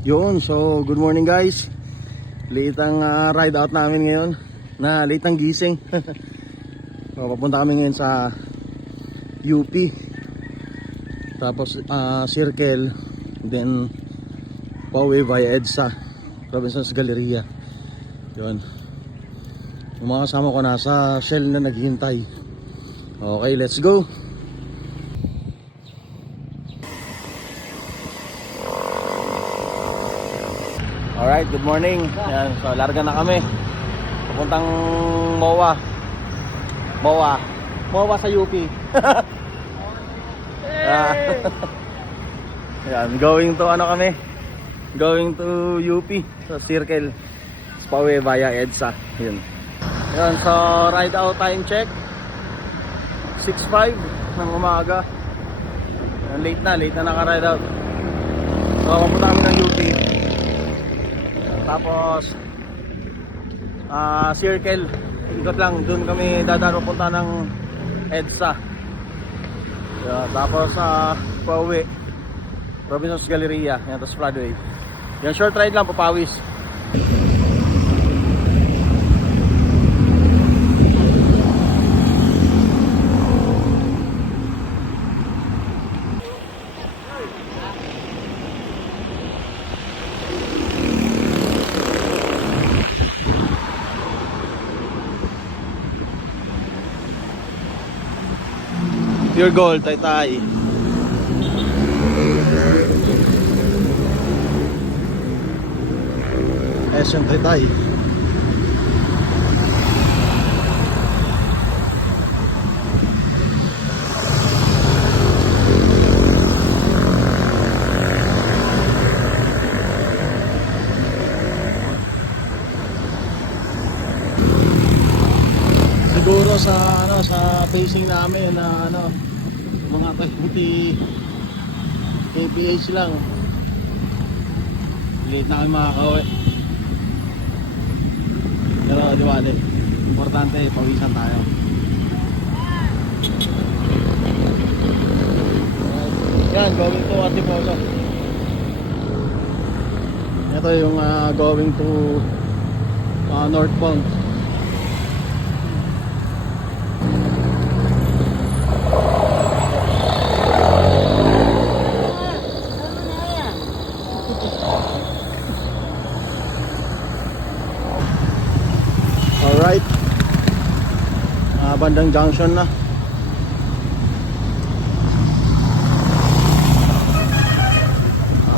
Yun, so good morning guys. Late ang ride out namin ngayon. Late ang gising. So, papunta kami ngayon sa UP. Tapos Circle. Then pauwi via EDSA, Robinsons Galleria. Yun. Yung mga kasama ko nasa Shell na naghihintay. Okay, let's go. Alright, good morning. Yan, so larga na kami. Papuntang MOA. MOA sa UP. Yan, going to kami? Going to UP sa Circle. Pauwi via EDSA. Yun. Yan, so ride out time check 6:05 ng umaga. Yan, late na naka-ride out. So papunta kami ng UP. Tapos Circle, ikot lang, doon kami dadaro punta ng EDSA. Yeah, tapos pauwi Robinsons Galleria, yan, tapos Broadway. Yan, short ride lang, papawis. Pure gold, Taytay. SM Taytay. Siguro sa facing namin na mga 20 kph lang. Late na kami makakauwi. Pero di ba, importante pawisan tayo. Yan, going to Antipolo. Ito yung going to northbound. Alright, bandang junction na.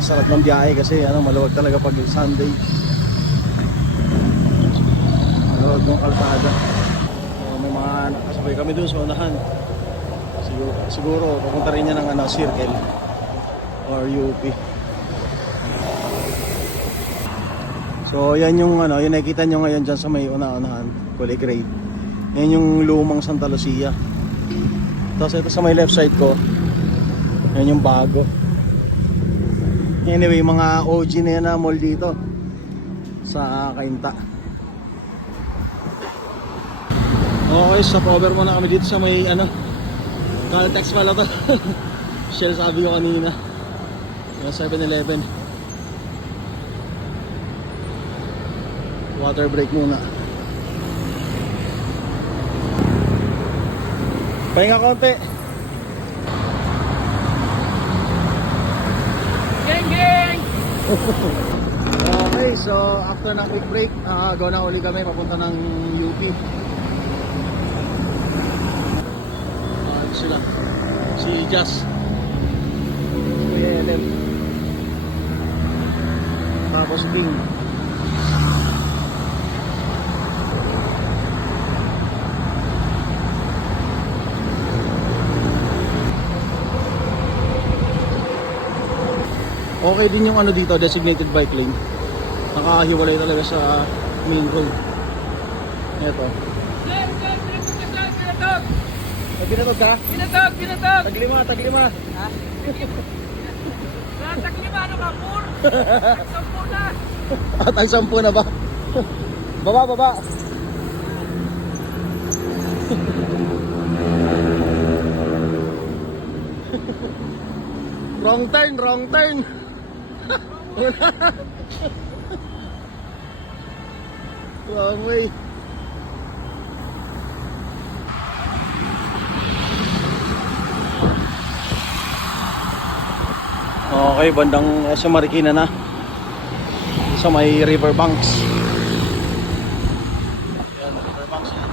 Sarap ng biyahe kasi maluwag talaga pag Sunday. Maluwag ng kalsada. So, may mga nakasabay kami dun sa unahan. Siguro pupunta rin niya ng Circle or UP. So yan yung yung nakikita nyo ngayon dyan sa may una-unahan, kulay gray. Yan yung lumang Santa Lucia. Tapos ito sa may left side ko, yan yung bago. Anyway, mga OG na yan na mall dito sa Cainta. Okay, stop over muna kami dito sa may Caltex pala to. Shell sabi ko kanina. Yung 7-Eleven. Water break muna. Pahinga konti. Geng! Okay, so after ng quick break, go na uli kami papunta ng UP. Ito sila. Si Jazz. PLM. Tapos Ping. Okay din yung dito, designated bike lane. Nakahiwalay talaga sa main road. Ito. Sir, pinatog! Ay, pinatog ka? Pinatog! Taglima. Ha? Taglima, ano ka? Tag-10 na! Tag-10 na ba? Baba. Wrong turn. Wrong way. Okay, bandang sa Marikina na. Sa may riverbanks. Yan, riverbanks yan.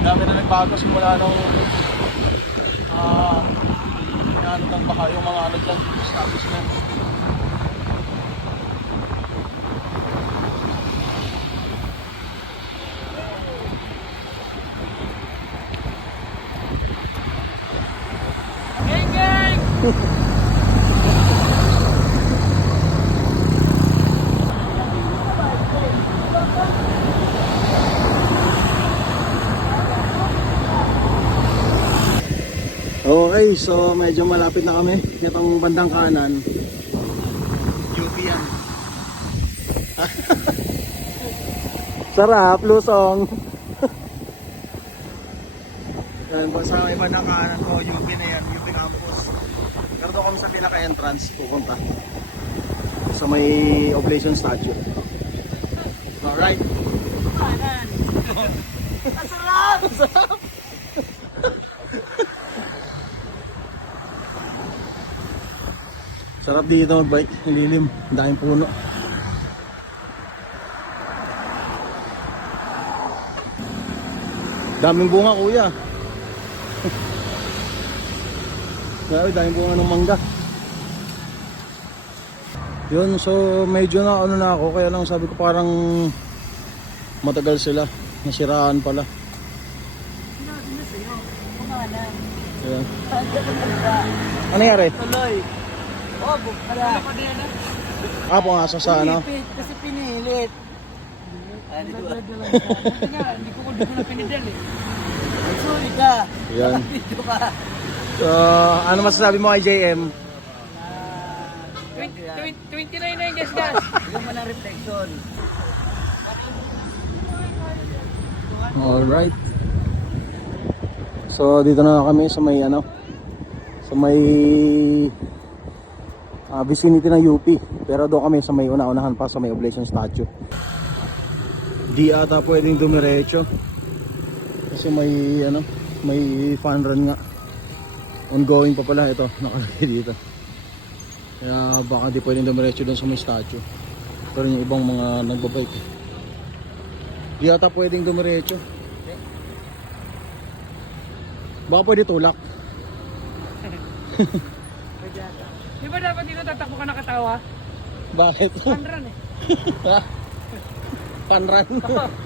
Dami na nagbago simula nung ano lang baka yung mga ano dyan, establishment. Geng, geng! Okay, so medyo malapit na kami. Itong bandang kanan, UP yan. Sarap, lusong. Yan, sa may bandang kanan ko, UP na yan, UP campus. Pero doon kami sa pinaka-entrance pupunta. Sa may Oblation Statue. Alright. Kanan! Ang sarap! Ang sarap! Sarap dito magbike, lilim, ang daming puno. Daming bunga kuya. Grabe, daming bunga ng mangga. Yun, so medyo na ano na ako, kaya lang sabi ko parang matagal sila, nasiraan pala. Sinabi na sa'yo, kumanan. Ayan. Ano Ano nangyari? Tuloy. Oh, bukala. Ano pa din na? Pumasok sa ano? Pinipit kasi pinilit. Hindi ko na pinidal eh. Sorry ka. Ayan. Dito ka. So, ano masasabi mo kay JM? 29 na yung gas-gas. Bigyan mo ng reflection. Alright. So dito na kami sa may ano, sa may vicinity ng UP. Pero doon kami sa may una-unahan pa sa may Oblation Statue. Di ata pwedeng dumiretso. Kasi may ano, may fun run nga. Ongoing pa pala ito, nakalagay dito. Kaya baka di pwedeng dumiretso doon sa may statue. Pero yung ibang mga nagbabike, di ata pwedeng dumiretso. Baka pwede tulak. Di ba dapat dito tatakbo ka nakatawa? Bakit? Panran eh. Panran.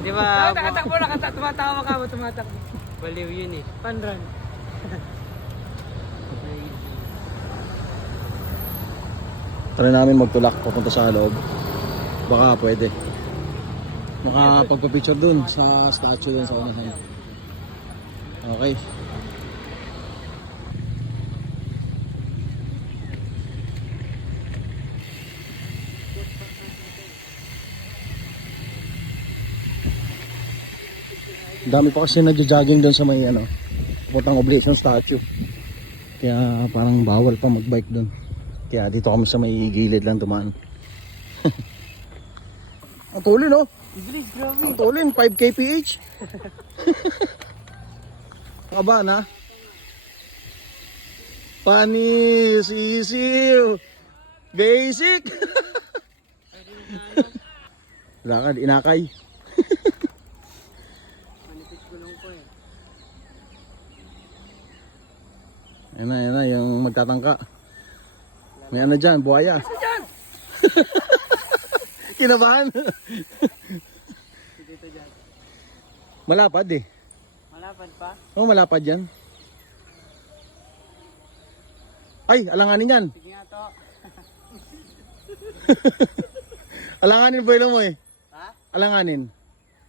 Di ba? Dapat nakatakbo tumatawa ka mo tumatakbo. Baliw yun eh. Panran. Try namin magtulak papunta sa loob. Baka pwede. Makapagpa-picture dun sa statue dun sa unahan. Okay. Dami pa kasi nagja-jogging doon sa may ano, puntang Oblation Statue. Kaya parang bawal pa magbike doon. Kaya dito kami sa may gilid lang dumaan. Ang tulin oh. Bilis, grabe. Ang tulin, 5 kph. Kaba na. Panis, isiw. Basic. Lakad, inakay. Manipis gulong ko eh. Yan na, yung magtatangka. May ano dyan, buhaya. Ano dyan? Kinabahan. Dito dyan. Malapad eh. Malapad pa? Oo, malapad yan. Ay, alanganin yan. Sige nga to. Alanganin buwelo mo eh. Ha? Alanganin.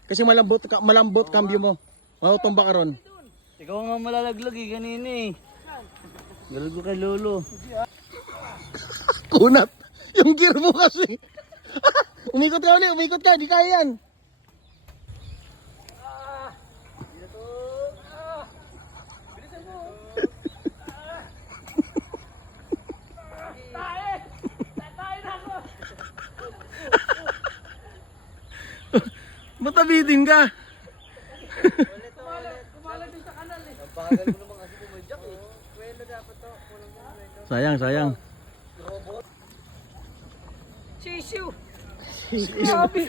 Kasi malambot cambio mo. Matutumba ka ron. Ikaw nga malalaglag eh, kanina eh. Galag ko kay Lolo. Kunat. Yung gear mo kasi. Umikot ka ulit, umikot ka. Di kaya yan. Ba't nabitin ka? Kumalat din sa kanal eh. Bagal mo naman kasi pumadyak eh. Kwelo dapat to. Kulang yung kwelo. Sayang, sayang. Sisiu! Grabe!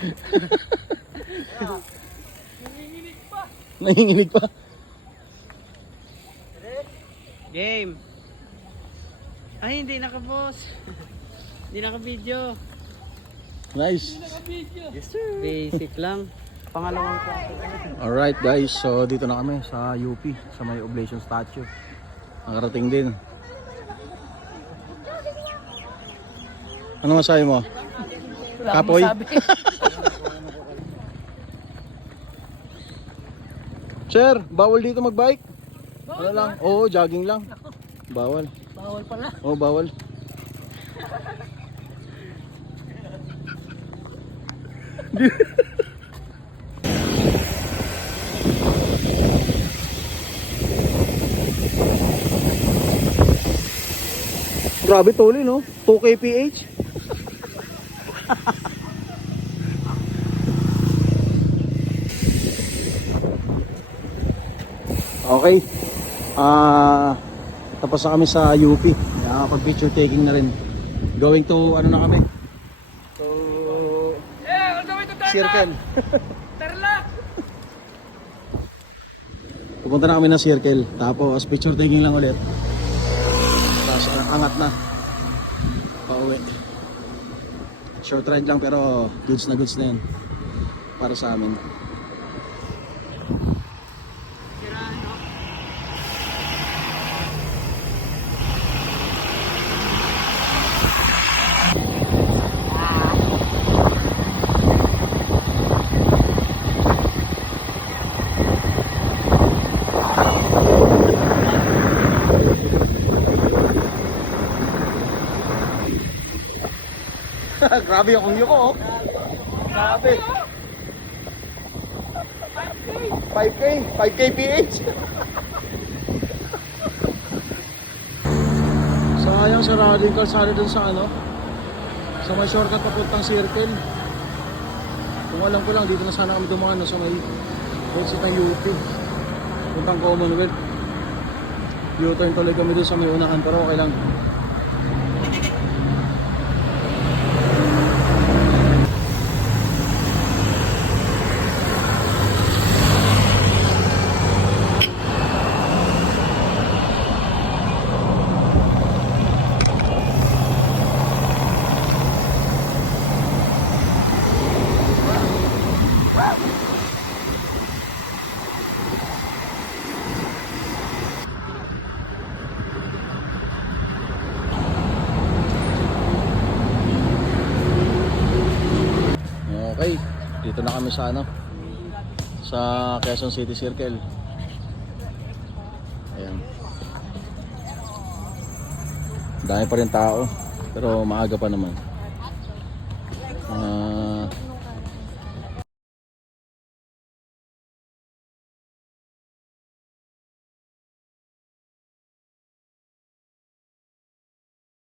Nanginginig pa! Nanginginig pa. Game. Ay, hindi naka-boss. Hindi naka-video. Nice. Nakabidyo! Yes sir. Basic lang. Pangalawang klase. Alright guys, so dito na kami sa UP, sa may Oblation Statue. Nakarating din. Ano masabi mo? Wala akong Kapoy? masabi. Sir, bawal dito magbike? Ano lang? Oo, jogging lang. Bawal. Bawal pala. Oo, bawal. Grabe tuli no? 2 kph. Okay. Tapos na kami sa UP. Pag picture taking na rin. Going to ano na kami? To Yeah, on the way to Tarlac! Circle. Tarlac! Pupunta na kami ng Circle. Tapos picture taking lang ulit. Tapos angat na. Pauwi. Short ride lang pero goods na yan. Para sa amin. Grabe yung yuko oh. Grabe. 5K PH. Sayang sa radical sana dun sa ano. Sa may shortcut papuntang Circle. Kung alam ko lang dito na sana kami dumaan no, sa may exit ng UP. Puntang Commonwealth. U-turn tuloy kami dun sa may unahan pero okay lang. Okay, dito na kami sa ano, sa Quezon City Circle. Ayan. Dami pa rin tao, pero maaga pa naman.